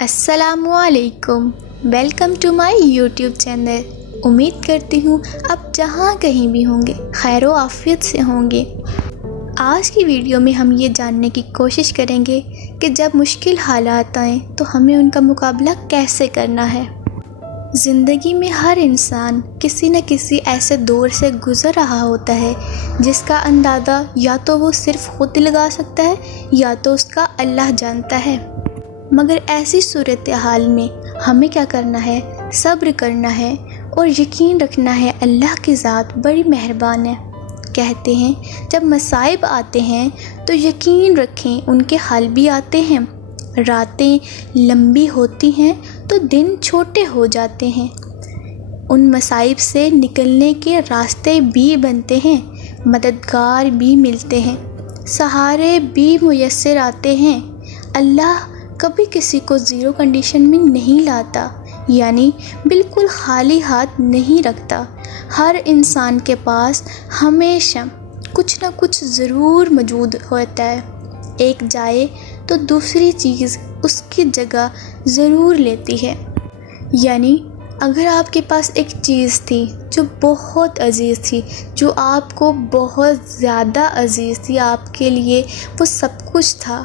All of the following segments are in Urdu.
السلام علیکم، welcome to my YouTube channel. امید کرتی ہوں آپ جہاں کہیں بھی ہوں گے خیر و عافیت سے ہوں گے۔ آج کی ویڈیو میں ہم یہ جاننے کی کوشش کریں گے کہ جب مشکل حالات آئیں تو ہمیں ان کا مقابلہ کیسے کرنا ہے۔ زندگی میں ہر انسان کسی نہ کسی ایسے دور سے گزر رہا ہوتا ہے جس کا اندازہ یا تو وہ صرف خود لگا سکتا ہے یا تو اس کا اللہ جانتا ہے۔ مگر ایسی صورتحال میں ہمیں کیا کرنا ہے؟ صبر کرنا ہے اور یقین رکھنا ہے اللہ کی ذات بڑی مہربان ہے۔ کہتے ہیں جب مصائب آتے ہیں تو یقین رکھیں ان کے حل بھی آتے ہیں۔ راتیں لمبی ہوتی ہیں تو دن چھوٹے ہو جاتے ہیں۔ ان مصائب سے نکلنے کے راستے بھی بنتے ہیں، مددگار بھی ملتے ہیں، سہارے بھی میسر آتے ہیں۔ اللہ کبھی کسی کو زیرو کنڈیشن میں نہیں لاتا، یعنی بالکل خالی ہاتھ نہیں رکھتا۔ ہر انسان کے پاس ہمیشہ کچھ نہ کچھ ضرور موجود ہوتا ہے۔ ایک جائے تو دوسری چیز اس کی جگہ ضرور لیتی ہے۔ یعنی اگر آپ کے پاس ایک چیز تھی جو بہت عزیز تھی، جو آپ کو بہت زیادہ عزیز تھی، آپ کے لیے وہ سب کچھ تھا،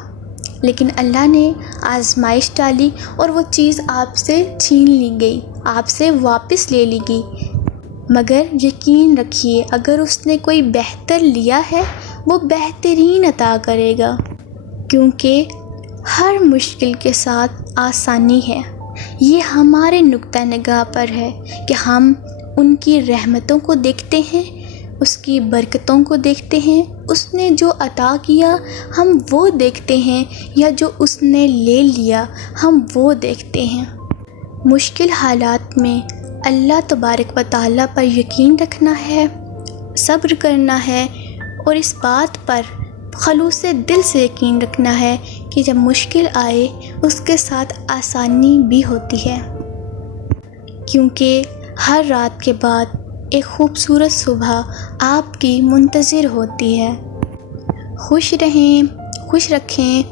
لیکن اللہ نے آزمائش ڈالی اور وہ چیز آپ سے چھین لی گئی، آپ سے واپس لے لی گئی، مگر یقین رکھیے اگر اس نے کوئی بہتر لیا ہے وہ بہترین عطا کرے گا، کیونکہ ہر مشکل کے ساتھ آسانی ہے۔ یہ ہمارے نقطہ نگاہ پر ہے کہ ہم ان کی رحمتوں کو دیکھتے ہیں، اس کی برکتوں کو دیکھتے ہیں، اس نے جو عطا کیا ہم وہ دیکھتے ہیں، یا جو اس نے لے لیا ہم وہ دیکھتے ہیں۔ مشکل حالات میں اللہ تبارک و تعالیٰ پر یقین رکھنا ہے، صبر کرنا ہے اور اس بات پر خلوص دل سے یقین رکھنا ہے کہ جب مشکل آئے اس کے ساتھ آسانی بھی ہوتی ہے، کیونکہ ہر رات کے بعد ایک خوبصورت صبح آپ کی منتظر ہوتی ہے۔ خوش رہیں، خوش رکھیں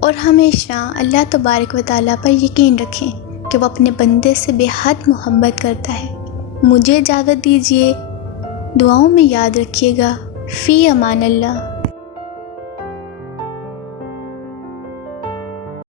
اور ہمیشہ اللہ تبارک و تعالیٰ پر یقین رکھیں کہ وہ اپنے بندے سے بے حد محبت کرتا ہے۔ مجھے اجازت دیجیے، دعاؤں میں یاد رکھیے گا۔ فی امان اللہ۔